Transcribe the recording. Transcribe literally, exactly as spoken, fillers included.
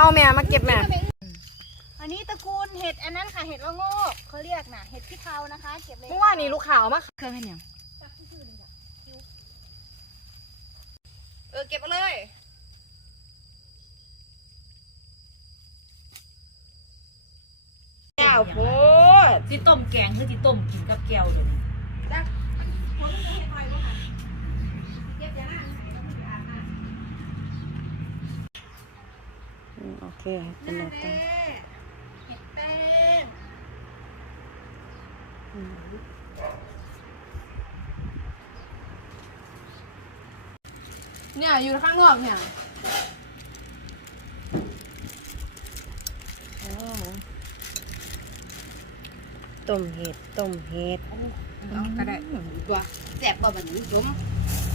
เอาแม่มาเก็บแม่อันนี้ตระกูลเห็ดอันนั้นค่ะเห็ดละโงกเขาเรียกน่ะเห็ดขี้เทานะคะเก็บเลยเมื่อวานนี้ลูกขาวมาเครื่องให้ยังเออเก็บมาเลยแก้วโพดที่ต้มแกงคือที่ต้มกินกับแก้วเลยจ้ะโอเคเป็นแล้วแต่เห็ดแป้งเนี่ยอยู่ข้างนอกเนี่ยต้มเห็ดต้มเห็ดก็ได้ตัวแสบกว่าแบบนี้จุ๋ม